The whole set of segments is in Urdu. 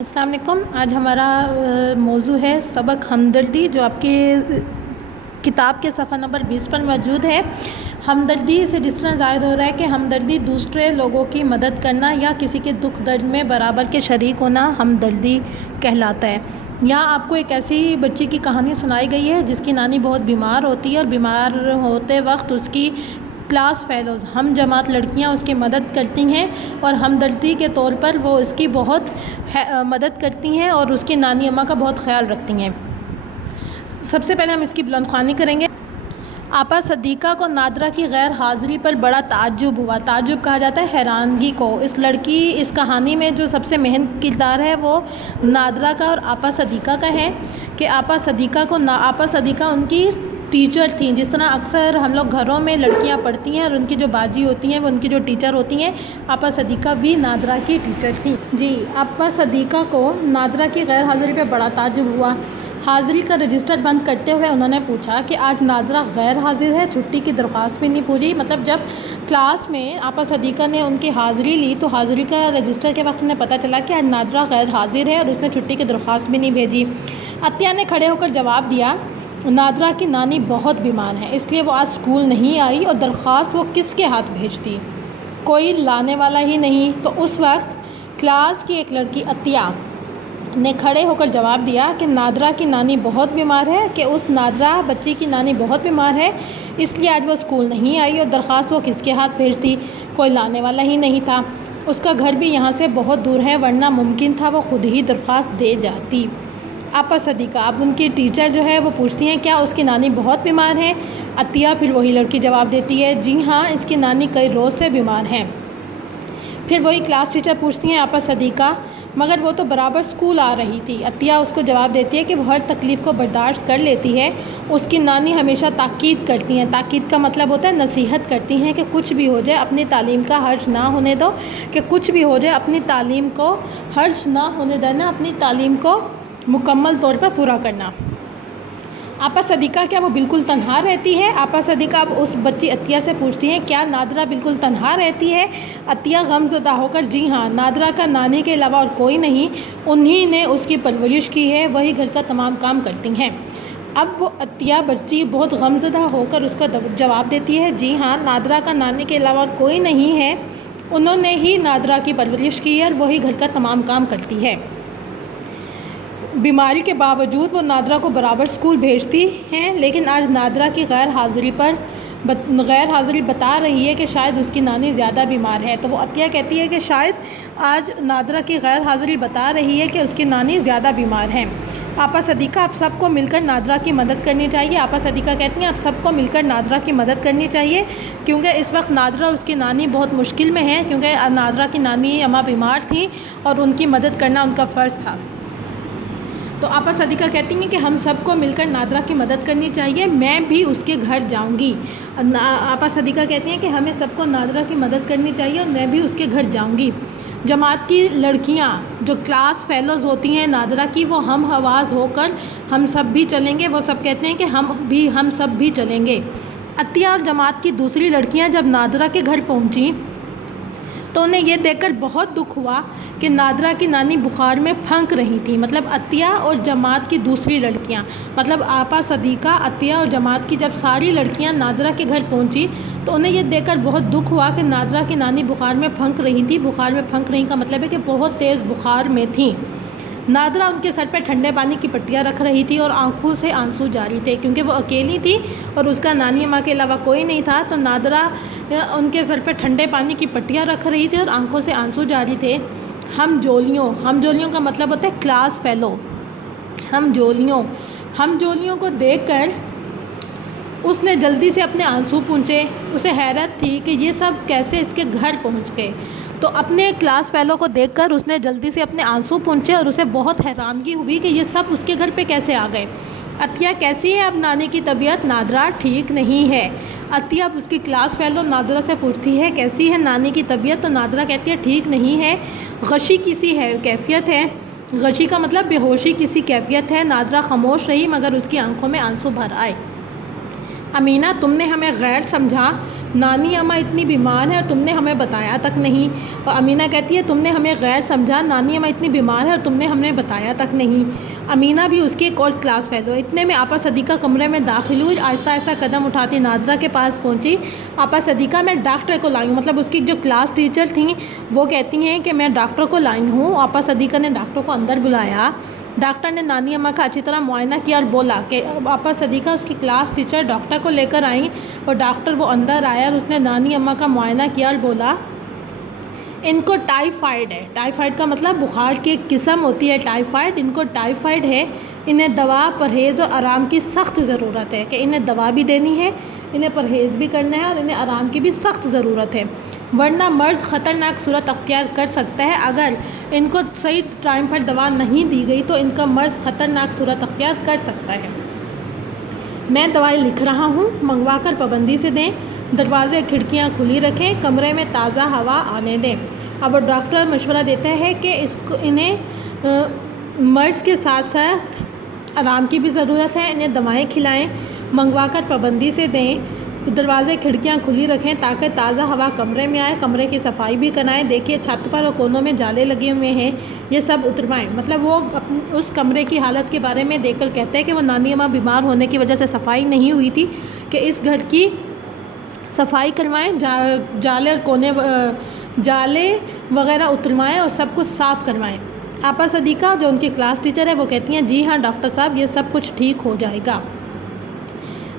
السلام علیکم۔ آج ہمارا موضوع ہے سبق ہمدردی، جو آپ کے کتاب کے صفحہ نمبر 20 پر موجود ہے۔ ہمدردی سے جس طرح ظاہر ہو رہا ہے کہ ہمدردی دوسرے لوگوں کی مدد کرنا یا کسی کے دکھ درد میں برابر کے شریک ہونا ہمدردی کہلاتا ہے۔ یہاں آپ کو ایک ایسی بچی کی کہانی سنائی گئی ہے جس کی نانی بہت بیمار ہوتی ہے، اور بیمار ہوتے وقت اس کی کلاس فیلوز، ہم جماعت لڑکیاں اس کی مدد کرتی ہیں، اور ہمدردی کے طور پر وہ اس کی بہت مدد کرتی ہیں اور اس کی نانی اماں کا بہت خیال رکھتی ہیں۔ سب سے پہلے ہم اس کی بلند خوانی کریں گے۔ آپا صدیقہ کو نادرہ کی غیر حاضری پر بڑا تعجب ہوا۔ تعجب کہا جاتا ہے حیرانگی کو۔ اس لڑکی، اس کہانی میں جو سب سے اہم کردار ہے وہ نادرہ کا اور آپا صدیقہ کا ہے، کہ آپا صدیقہ ان کی ٹیچر تھیں۔ جس طرح اکثر ہم لوگ گھروں میں لڑکیاں پڑھتی ہیں اور ان کی جو باجی ہوتی ہیں وہ ان کی جو ٹیچر ہوتی ہیں، آپا صدیقہ بھی نادرہ کی ٹیچر تھیں۔ جی، آپا صدیقہ کو نادرہ کی غیر حاضری پہ بڑا تعجب ہوا۔ حاضری کا رجسٹر بند کرتے ہوئے انہوں نے پوچھا کہ آج نادرہ غیر حاضر ہے، چھٹی کی درخواست بھی نہیں پوچھی۔ مطلب جب کلاس میں آپا صدیقہ نے ان کی حاضری لی تو حاضری کا رجسٹر کے وقت انہیں پتہ چلا کہ آج نادرہ غیر حاضر ہے اور اس نے چھٹی کی درخواست بھی نہیں بھیجی۔ عطیہ نے کھڑے ہو کر جواب دیا، نادرہ کی نانی بہت بیمار ہیں، اس لیے وہ آج اسکول نہیں آئی، اور درخواست وہ کس کے ہاتھ بھیجتی؟ کوئی لانے والا ہی نہیں۔ تو اس وقت کلاس کی ایک لڑکی عطیہ نے کھڑے ہو کر جواب دیا کہ نادرہ کی نانی بہت بیمار ہے، کہ اس نادرہ بچی کی نانی بہت بیمار ہے، اس لیے آج وہ اسکول نہیں آئی، اور درخواست وہ کس کے ہاتھ بھیجتی؟ کوئی لانے والا ہی نہیں تھا۔ اس کا گھر بھی یہاں سے بہت دور ہے، ورنہ ممکن تھا وہ خود ہی درخواست دے جاتی۔ آپا صدیقہ، اب ان کی ٹیچر جو ہے وہ پوچھتی ہیں کیا اس کی نانی بہت بیمار ہے؟ عطیہ، پھر وہی لڑکی جواب دیتی ہے، جی ہاں، اس کی نانی کئی روز سے بیمار ہیں۔ پھر وہی کلاس ٹیچر پوچھتی ہیں آپا صدیقہ، مگر وہ تو برابر اسکول آ رہی تھی۔ عطیہ اس کو جواب دیتی ہے کہ وہ ہر تکلیف کو برداشت کر لیتی ہے، اس کی نانی ہمیشہ تاکید کرتی ہیں۔ تاکید کا مطلب ہوتا ہے نصیحت کرتی ہیں کہ کچھ بھی ہو جائے اپنی تعلیم کا حرج نہ ہونے دو، کہ کچھ بھی ہو جائے اپنی تعلیم کو حرج نہ ہونے دینا، اپنی تعلیم کو مکمل طور پر پورا کرنا۔ آپا صدیقہ، کیا وہ بالکل تنہا رہتی ہے؟ آپا صدیقہ اب اس بچی عطیہ سے پوچھتی ہیں، کیا نادرہ بالکل تنہا رہتی ہے؟ عطیہ غم زدہ ہو کر، جی ہاں، نادرہ کا نانی کے علاوہ اور کوئی نہیں، انہی نے اس کی پرورش کی ہے، وہی گھر کا تمام کام کرتی ہیں۔ اب وہ عطیہ بچی بہت غم زدہ ہو کر اس کا جواب دیتی ہے، جی ہاں، نادرہ کا نانی کے علاوہ اور کوئی نہیں ہے، انہوں نے ہی نادرہ کی پرورش کی ہے اور وہی گھر کا تمام کام کرتی ہے۔ بیماری کے باوجود وہ نادرہ کو برابر اسکول بھیجتی ہیں، لیکن آج نادرہ کی غیر حاضری بتا رہی ہے کہ شاید اس کی نانی زیادہ بیمار ہے۔ تو وہ عطیہ کہتی ہے کہ شاید آج نادرہ کی غیر حاضری بتا رہی ہے کہ اس کی نانی زیادہ بیمار ہیں۔ آپا صدیقہ، آپ سب کو مل کر نادرہ کی مدد کرنی چاہیے۔ آپا صدیقہ کہتی ہیں آپ سب کو مل کر نادرہ کی مدد کرنی چاہیے، کیونکہ اس وقت نادرہ، اس کی نانی بہت مشکل میں ہے، کیونکہ نادرہ کی نانی اماں بیمار تھیں اور ان کی مدد کرنا ان کا فرض تھا۔ تو آپا صدیقہ کہتی ہیں کہ ہم سب کو مل کر نادرہ کی مدد کرنی چاہیے، میں بھی اس کے گھر جاؤں گی۔ آپا صدیقہ کہتی ہیں کہ ہمیں سب کو نادرہ کی مدد کرنی چاہیے اور میں بھی اس کے گھر جاؤں گی۔ جماعت کی لڑکیاں جو کلاس فیلوز ہوتی ہیں نادرہ کی، وہ ہم آواز ہو کر ہم سب بھی چلیں گے، وہ سب کہتے ہیں کہ ہم سب بھی چلیں گے۔ عطیہ اور جماعت کی دوسری لڑکیاں جب نادرہ کے گھر پہنچیں تو انہیں یہ دیکھ کر بہت دکھ ہوا کہ نادرہ کی نانی بخار میں پھنک رہی تھیں۔ مطلب عطیہ اور جماعت کی دوسری لڑکیاں، مطلب آپا صدیقہ، عطیہ اور جماعت کی جب ساری لڑکیاں نادرہ کے گھر پہنچی تو انہیں یہ دیکھ کر بہت دکھ ہوا کہ نادرہ کی نانی بخار میں پھنک رہی تھی۔ بخار میں پھنک رہی کا مطلب ہے کہ بہت تیز بخار میں تھیں۔ نادرہ ان کے سر پہ ٹھنڈے پانی کی پٹیاں رکھ رہی تھی اور آنکھوں سے آنسو جاری تھے، کیونکہ وہ اکیلی تھی اور اس کا نانی اماں کے علاوہ کوئی نہیں تھا۔ تو نادرہ ان کے سر پہ ٹھنڈے پانی کی پٹیاں رکھ رہی تھی اور آنکھوں سے آنسو جاری تھے۔ ہم جولیوں کا مطلب ہوتا ہے کلاس فیلو۔ ہم جولیوں کو دیکھ کر اس نے جلدی سے اپنے آنسو پونچھے۔ اسے حیرت تھی کہ یہ سب کیسے اس کے گھر پہنچ گئے۔ تو اپنے کلاس فیلو کو دیکھ کر اس نے جلدی سے اپنے آنسو پونچھے اور اسے بہت حیرانگی ہوئی کہ یہ سب اس کے گھر پہ کیسے آ گئے۔ عطیہ، کیسی ہے اب نانی کی طبیعت؟ نادرہ، ٹھیک نہیں ہے۔ عطیہ اب اس کی کلاس فیلو نادرہ سے پوچھتی ہے کیسی ہے نانی کی طبیعت؟ تو نادرہ کہتی ہے ٹھیک نہیں ہے، غشی کسی کیفیت ہے۔ غشی کا مطلب بے ہوشی کسی کیفیت ہے۔ نادرہ خاموش رہی مگر اس کی آنکھوں میں آنسو بھر آئے۔ امینہ، تم نے ہمیں غیر سمجھا، نانی اماں اتنی بیمار ہے اور تم نے ہمیں بتایا تک نہیں. اور امینہ کہتی ہے تم نے ہمیں غیر سمجھا, نانی اماں اتنی بیمار ہے اور تم نے ہمیں بتایا تک نہیں. امینہ بھی اس کی ایک اور کلاس فیلو ہے. اتنے میں آپا صدیقہ کمرے میں داخل ہوئی, آہستہ آہستہ قدم اٹھاتی نادرہ کے پاس پہنچی. آپا صدیقہ میں ڈاکٹر کو لائی ہوں, مطلب اس کی جو کلاس ٹیچر تھیں وہ کہتی ہیں کہ میں ڈاکٹر کو لائی ہوں. آپا صدیقہ نے ڈاکٹر کو اندر بلایا. ڈاکٹر نے نانی اماں کا اچھی طرح معائنہ کیا اور بولا کہ آپا صدیقہ اس کی کلاس ٹیچر ڈاکٹر کو لے کر آئیں. اور ڈاکٹر وہ اندر آیا اور اس نے نانی اماں کا معائنہ کیا اور بولا ان کو ٹائیفائڈ ہے. ٹائیفائڈ کا مطلب بخار کی ایک قسم ہوتی ہے ٹائیفائڈ, ان کو ٹائیفائڈ ہے. انہیں دوا, پرہیز اور آرام کی سخت ضرورت ہے, کہ انہیں دوا بھی دینی ہے, انہیں پرہیز بھی کرنا ہے اور انہیں آرام کی بھی سخت ضرورت ہے, ورنہ مرض خطرناک صورت اختیار کر سکتا ہے. اگر ان کو صحیح ٹائم پر دوا نہیں دی گئی تو ان کا مرض خطرناک صورت اختیار کر سکتا ہے. میں دوائی لکھ رہا ہوں, منگوا کر پابندی سے دیں. دروازے کھڑکیاں کھلی رکھیں, کمرے میں تازہ ہوا آنے دیں. اب وہ ڈاکٹر مشورہ دیتا ہے کہ انہیں مرض کے ساتھ ساتھ آرام کی بھی ضرورت ہے, انہیں دوائیں کھلائیں, منگوا کر پابندی سے دیں. دروازے کھڑکیاں کھلی رکھیں تاکہ تازہ ہوا کمرے میں آئے. کمرے کی صفائی بھی کرائیں. دیکھیے چھت پر اور کونوں میں جالے لگے ہوئے ہیں, یہ سب اتروائیں. مطلب وہ اس کمرے کی حالت کے بارے میں دیکھ کر کہتے ہیں کہ وہ نانی اماں بیمار ہونے کی وجہ سے صفائی نہیں ہوئی تھی, کہ اس گھر کی صفائی کروائیں, جالے اور کونے جالے وغیرہ اتروائیں اور سب کچھ صاف کروائیں. آپا صدیقہ جو ان کی کلاس ٹیچر ہے وہ کہتی ہیں جی ہاں ڈاکٹر صاحب یہ سب کچھ ٹھیک ہو جائے گا.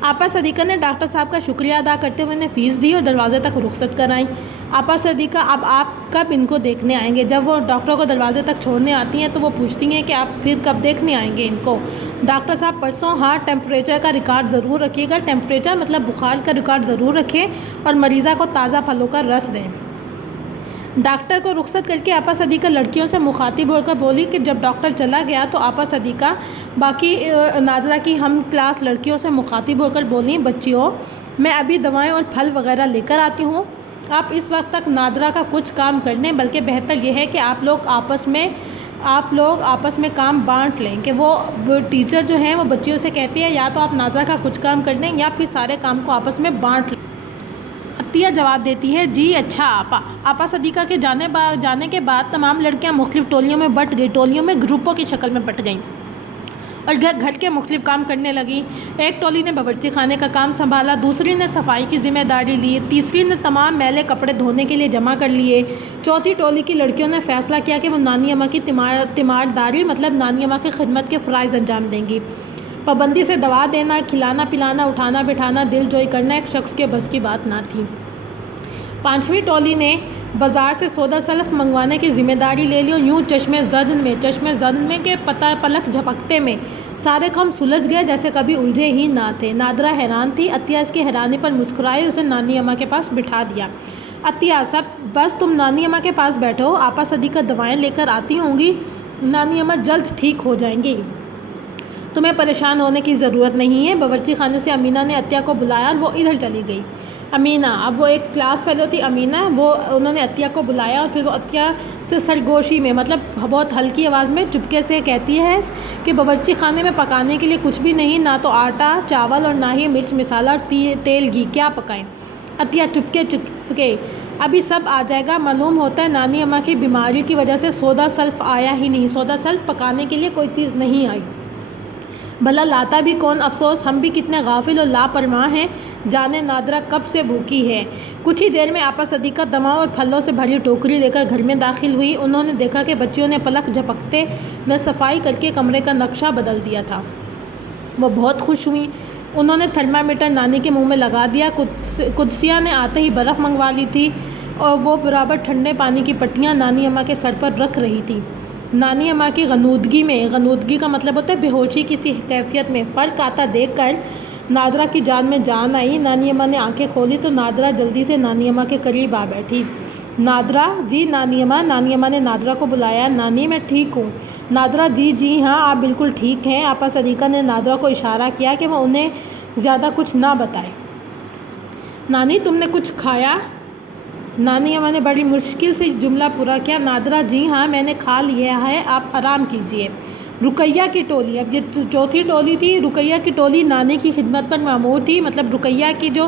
آپا صدیقہ نے ڈاکٹر صاحب کا شکریہ ادا کرتے ہوئے انہیں فیس دی اور دروازے تک رخصت کرائیں. آپا صدیقہ اب آپ کب ان کو دیکھنے آئیں گے؟ جب وہ ڈاکٹر کو دروازے تک چھوڑنے آتی ہیں تو وہ پوچھتی ہیں کہ آپ پھر کب دیکھنے آئیں گے ان کو؟ ڈاکٹر صاحب پرسوں. ہاں ٹیمپریچر کا ریکارڈ ضرور رکھیے گا. ٹیمپریچر مطلب بخار کا ریکارڈ ضرور رکھیں اور مریضہ کو تازہ پھلوں کا رس دیں. ڈاکٹر کو رخصت کر کے آپا صدیقہ لڑکیوں سے مخاطب ہو کر بولی کہ جب ڈاکٹر چلا گیا تو آپا صدیقہ باقی نادرہ کی ہم کلاس لڑکیوں سے مخاطب ہو کر بولی بچیوں میں ابھی دوائیں اور پھل وغیرہ لے کر آتی ہوں, آپ اس وقت تک نادرہ کا کچھ کام کر لیں, بلکہ بہتر یہ ہے کہ آپ لوگ آپس میں کام بانٹ لیں. کہ وہ ٹیچر جو ہیں وہ بچیوں سے کہتی ہے یا تو آپ نادرہ کا کچھ کام کر دیں یا پھر سارے کام کو آپس میں بانٹ لیں. عطیہ جواب دیتی ہے جی اچھا آپا. آپا صدیقہ کے جانے کے بعد تمام لڑکیاں مختلف ٹولیوں میں بٹ گئی. ٹولیوں میں گروپوں کی شکل میں بٹ گئیں اور گھر کے مختلف کام کرنے لگیں. ایک ٹولی نے باورچی خانے کا کام سنبھالا, دوسری نے صفائی کی ذمہ داری لی, تیسری نے تمام میلے کپڑے دھونے کے لیے جمع کر لیے, چوتھی ٹولی کی لڑکیوں نے فیصلہ کیا کہ وہ نانی اماں کی تیمارداری مطلب نانی اماں کی خدمت کے فرائض انجام دیں گی. پابندی سے دوا دینا, کھلانا پلانا, اٹھانا بٹھانا, دل جوئی کرنا ایک شخص کے بس کی بات نہ تھی. پانچویں ٹولی نے بازار سے سودا سلف منگوانے کی ذمہ داری لے لی اور یوں چشمے زدن میں کہ پلک جھپکتے میں سارے کام سلجھ گئے جیسے کبھی الجھے ہی نہ تھے. نادرہ حیران تھی. عطیہ اس کی حیرانی پر مسکرائی, اسے نانی اماں کے پاس بٹھا دیا. عطیہ بس تم نانی اماں کے پاس بیٹھو, آپا صدیقہ دوائیں لے کر آتی ہوں گی, نانی اماں جلد ٹھیک ہو جائیں گی, تمہیں پریشان ہونے کی ضرورت نہیں ہے. باورچی خانے سے امینہ نے عطیہ کو بلایا اور وہ ادھر چلی گئی. امینہ, اب وہ ایک کلاس فیلو تھی امینہ, انہوں نے عطیہ کو بلایا اور پھر وہ عطیہ سے سرگوشی میں مطلب بہت ہلکی آواز میں چپکے سے کہتی ہے کہ باورچی خانے میں پکانے کے لیے کچھ بھی نہیں, نہ تو آٹا چاول اور نہ ہی مرچ مسالہ اور تیل گھی, کیا پکائیں؟ عطیہ چپکے ابھی سب آ جائے گا. معلوم ہوتا ہے نانی اماں کی بیماری کی وجہ سے سودا سلف آیا ہی نہیں. سودا سلف پکانے کے لیے کوئی چیز نہیں آئی. بھلا لاتا بھی کون؟ افسوس ہم بھی کتنے غافل اور لاپرواہ ہیں. جانے نادرہ کب سے بھوکی ہے. کچھ ہی دیر میں آپا صدیقہ دواؤں اور پھلوں سے بھری ٹوکری لے کر گھر میں داخل ہوئی. انہوں نے دیکھا کہ بچیوں نے پلک جھپکتے میں صفائی کر کے کمرے کا نقشہ بدل دیا تھا. وہ بہت خوش ہوئیں. انہوں نے تھرمامیٹر نانی کے منہ میں لگا دیا. قدسیہ نے آتے ہی برف منگوا لی تھی اور وہ برابر ٹھنڈے پانی کی پٹیاں نانی اماں کے سر پر رکھ رہی تھی. نانی اماں کی غنودگی کا مطلب ہوتا ہے بے ہوشی کسی کیفیت میں فرق آتا دیکھ کر نادرہ کی جان میں جان آئی. نانی اماں نے آنکھیں کھولی تو نادرہ جلدی سے نانی اماں کے قریب آ بیٹھی. نادرہ جی نانی اماں. نانی اماں نے نادرہ کو بلایا. نانی میں ٹھیک ہوں. نادرہ جی ہاں آپ بالکل ٹھیک ہیں. آپا صدیقہ نے نادرہ کو اشارہ کیا کہ وہ انہیں زیادہ کچھ نہ بتائے. نانی تم نے کچھ کھایا؟ نانی اماں نے بڑی مشکل سے جملہ پورا کیا. نادرہ جی ہاں میں نے کھا لیا ہے, آپ آرام کیجیے. رقیہ کی ٹولی, اب یہ چوتھی ٹولی تھی. رقیہ کی ٹولی نانی کی خدمت پر مامور تھی. مطلب رقیہ کی جو